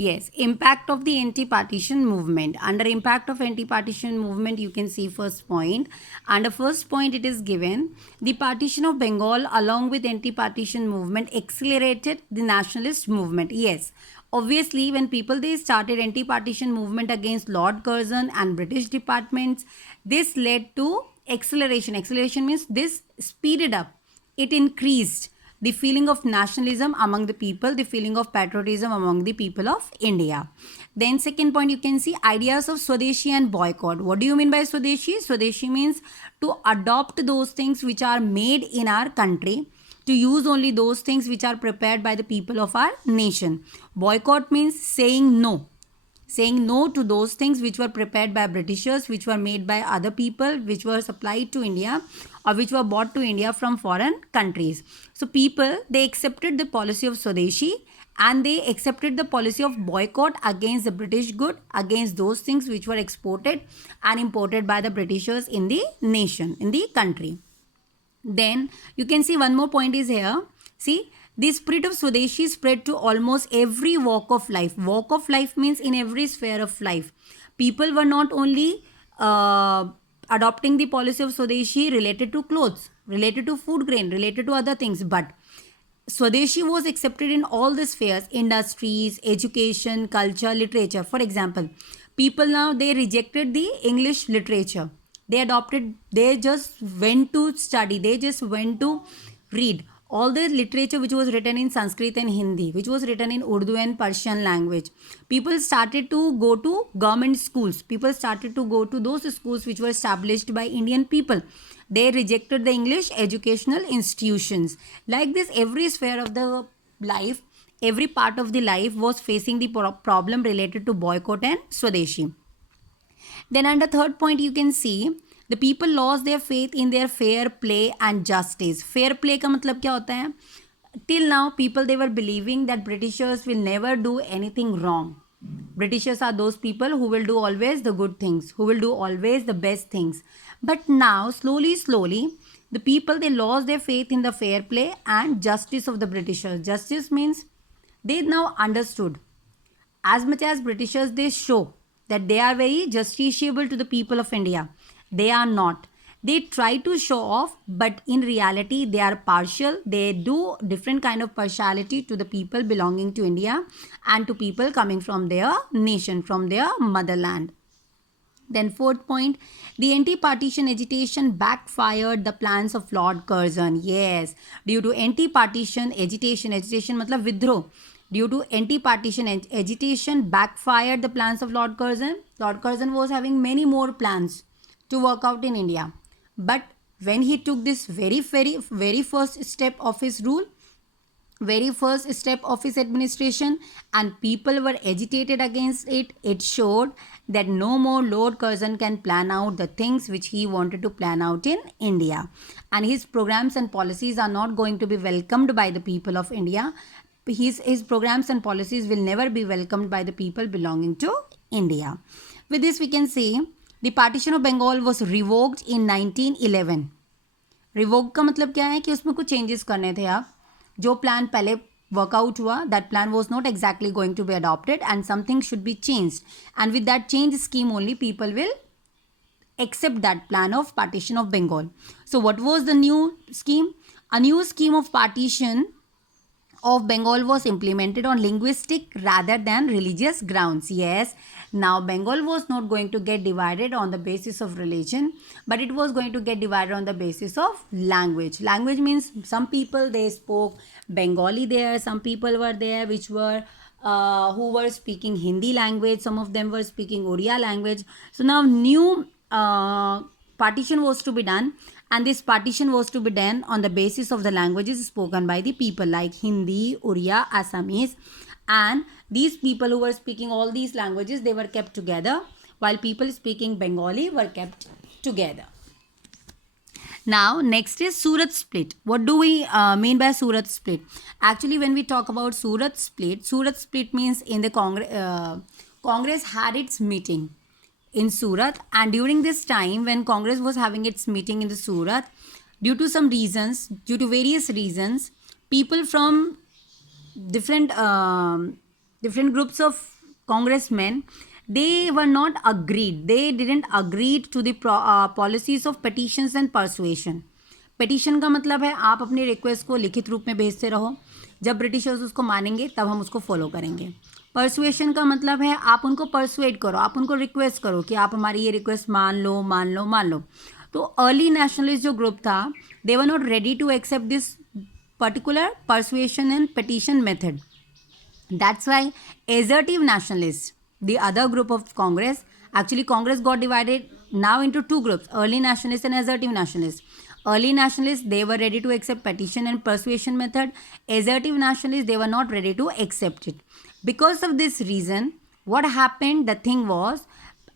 Yes, impact of the anti-partition movement. Under impact of anti-partition movement, you can see first point. Under first point, it is given the partition of Bengal along with anti-partition movement accelerated the nationalist movement. Yes, obviously, when people they started anti-partition movement against Lord Curzon and British departments, this led to acceleration. Acceleration means this speeded up. It increased the feeling of nationalism among the people, the feeling of patriotism among the people of India. Then second point, you can see ideas of Swadeshi and boycott. What do you mean by Swadeshi? Swadeshi means to adopt those things which are made in our country, to use only those things which are prepared by the people of our nation. Boycott means saying no to those things which were prepared by Britishers, which were made by other people, which were supplied to India or which were bought to India from foreign countries. So people, they accepted the policy of Swadeshi and they accepted the policy of boycott against the British good, against those things which were exported and imported by the Britishers in the nation, in the country. Then you can see one more point is here. See, the spirit of Swadeshi spread to almost every walk of life. Walk of life means in every sphere of life. People were not only adopting the policy of Swadeshi related to clothes, related to food grain, related to other things, but Swadeshi was accepted in all the spheres, industries, education, culture, literature. For example, people now they rejected the English literature. They just went to study, they just went to read all the literature which was written in Sanskrit and Hindi, which was written in Urdu and Persian language. People started to go to government schools. People started to go to those schools which were established by Indian people. They rejected the English educational institutions. Like this, every sphere of the life, every part of the life was facing the problem related to boycott and Swadeshi. Then under third point, you can see the people lost their faith in their fair play and justice. Fair play का मतलब क्या होता है? Till now, people they were believing that Britishers will never do anything wrong. Britishers are those people who will do always the good things, who will do always the best things. But now, slowly, the people they lost their faith in the fair play and justice of the Britishers. Justice means they now understood. As much as Britishers they show that they are very justiciable to the people of India, they are not. They try to show off, but in reality they are partial. They do different kind of partiality to the people belonging to India and to people coming from their nation, from their motherland. Then fourth point, the anti-partition agitation backfired the plans of Lord Curzon. Yes, due to anti-partition agitation मतलब विद्रोह, due to anti-partition agitation backfired the plans of Lord Curzon. Lord Curzon was having many more plans to work out in India. But when he took this very first step of his rule, very first step of his administration, and people were agitated against it, it showed that no more Lord Curzon can plan out the things which he wanted to plan out in India. And his programs and policies are not going to be welcomed by the people of India. His programs and policies will never be welcomed by the people belonging to India. With this, we can see the partition of Bengal was revoked in 1911. Revoke का मतलब क्या है कि उसमें कुछ changes करने थे आप जो प्लान पहले वर्कआउट हुआ that plan was not exactly going to be adopted and something should be changed and with that change scheme only people will accept that plan of partition of Bengal. So what was the new scheme? A new scheme of partition of Bengal was implemented on linguistic rather than religious grounds. Yes, now Bengal was not going to get divided on the basis of religion, but it was going to get divided on the basis of language. Language means some people they spoke Bengali there, some people were there which were who were speaking Hindi language, some of them were speaking Oriya language. So now new partition was to be done, and this partition was to be done on the basis of the languages spoken by the people like Hindi, Oriya, Assamese, and these people who were speaking all these languages they were kept together while people speaking Bengali were kept together. Now next is Surat split. What do we mean by Surat split? Actually when we talk about Surat split means in the Congress had its meeting in Surat, and during this time when Congress was having its meeting in the Surat, due to various reasons, people from different different groups of congressmen, they were not agreed. They didn't agree to the policies of petitions and persuasion. Petition का मतलब है आप अपनी request को लिखित रूप में भेजते रहो, जब ब्रिटिशर्स उसको मानेंगे तब हम उसको फॉलो करेंगे. परसुएशन का मतलब है आप उनको परसुएट करो, आप उनको रिक्वेस्ट करो कि आप हमारी ये रिक्वेस्ट मान लो मान लो मान लो. तो अर्ली नेशनलिस्ट जो ग्रुप था, they were not ready to accept this particular persuasion and petition method. That's why assertive nationalists, the other group of Congress, actually Congress got divided now into two groups, early nationalists and assertive nationalists. Early nationalists, they were ready to accept petition and persuasion method. Assertive nationalists, they were not ready to accept it. Because of this reason, what happened, the thing was,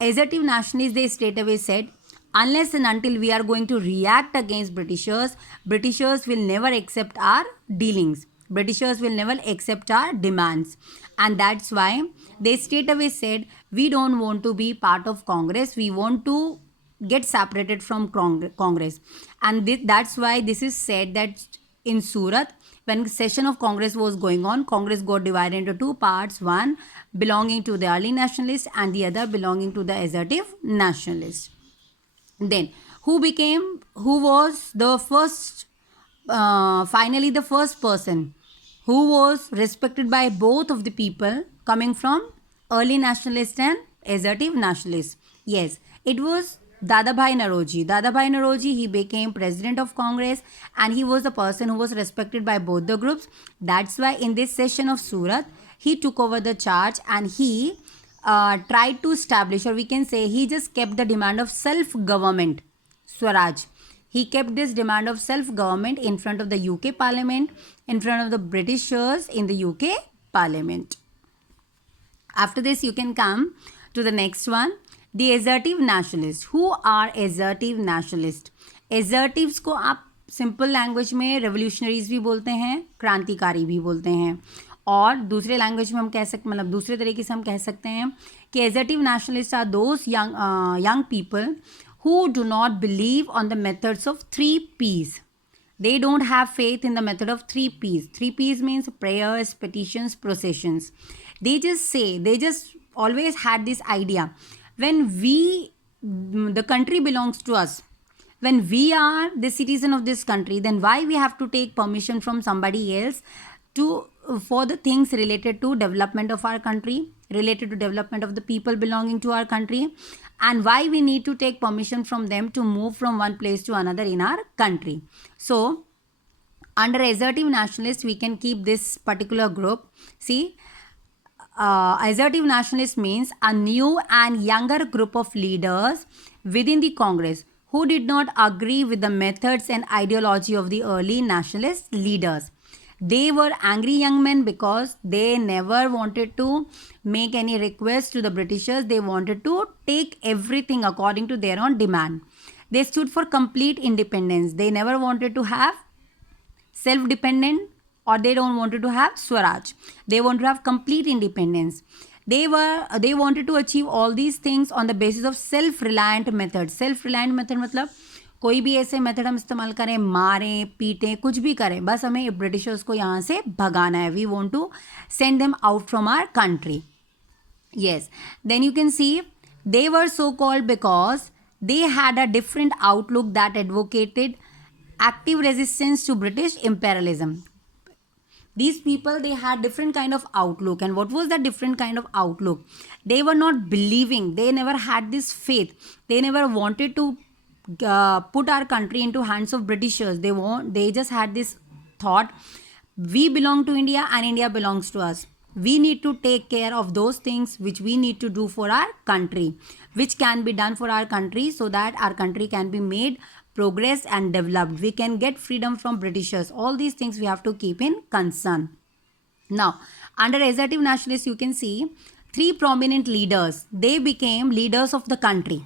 assertive nationalists, they straight away said, unless and until we are going to react against Britishers, Britishers will never accept our dealings. Britishers will never accept our demands. And that's why they straight away said, we don't want to be part of Congress. We want to get separated from Congress. And that's why this is said that in Surat, when session of Congress was going on, Congress got divided into two parts, one belonging to the early nationalists and the other belonging to the assertive nationalists. Then, who was the first, finally the first person who was respected by both of the people coming from early nationalists and assertive nationalists? Yes, it was Dadabhai Naoroji. Dadabhai Naoroji, he became president of Congress and he was the person who was respected by both the groups. That's why in this session of Surat, he took over the charge and he tried to establish, or we can say he just kept the demand of self-government, Swaraj. He kept this demand of self-government in front of the UK Parliament, in front of the Britishers in the UK Parliament. After this, you can come to the next one, the assertive nationalists. Who are assertive nationalists? Assertives को आप simple language में revolutionaries भी बोलते हैं, क्रांतिकारी भी बोलते हैं, और दूसरे लैंग्वेज में हम कह सकते, मतलब दूसरे तरीके से हम कह सकते हैं कि assertive nationalists are those young people who do not believe on the methods of 3 P's. They don't have faith in the method of 3 P's. 3 P's means prayers, petitions, processions. They just always had this idea. When the country belongs to us, when we are the citizen of this country, then why we have to take permission from somebody else for the things related to development of our country, related to development of the people belonging to our country, and why we need to take permission from them to move from one place to another in our country. So, under assertive nationalists, we can keep this particular group. See, assertive nationalist means a new and younger group of leaders within the Congress who did not agree with the methods and ideology of the early nationalist leaders. They were angry young men because they never wanted to make any request to the Britishers. They wanted to take everything according to their own demand. They stood for complete independence. They never wanted to have self-dependent, or they don't wanted to have Swaraj. They want to have complete independence. They wanted to achieve all these things on the basis of self-reliant method. Self-reliant method मतलब कोई भी ऐसे method हम इस्तेमाल करें, मारें, पीटें, कुछ भी करें, बस हमें ब्रिटिशर्स को यहाँ से भगाना है. We want to send them out from our country. Yes, then you can see they were so called because they had a different outlook that advocated active resistance to British imperialism. These people, they had different kind of outlook. And what was that different kind of outlook? They were not believing. They never had this faith. They never wanted to put our country into hands of Britishers. They just had this thought, we belong to India and India belongs to us. We need to take care of those things which we need to do for our country, which can be done for our country so that our country can be made progress and developed. We can get freedom from Britishers. All these things we have to keep in concern. Now, under assertive nationalists, you can see 3 prominent leaders. They became leaders of the country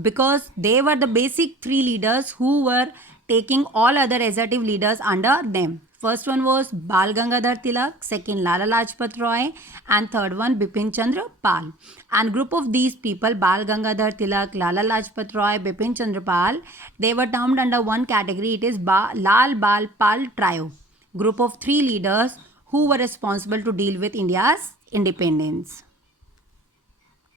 because they were the basic 3 leaders who were taking all other assertive leaders under them. First one was Bal Gangadhar Tilak, second Lala Lajpat Roy, and third one Bipin Chandra Pal. And group of these people, Bal Gangadhar Tilak, Lala Lajpat Roy, Bipin Chandra Pal, they were termed under one category. It is Lal Bal Pal Trio. Group of 3 leaders who were responsible to deal with India's independence.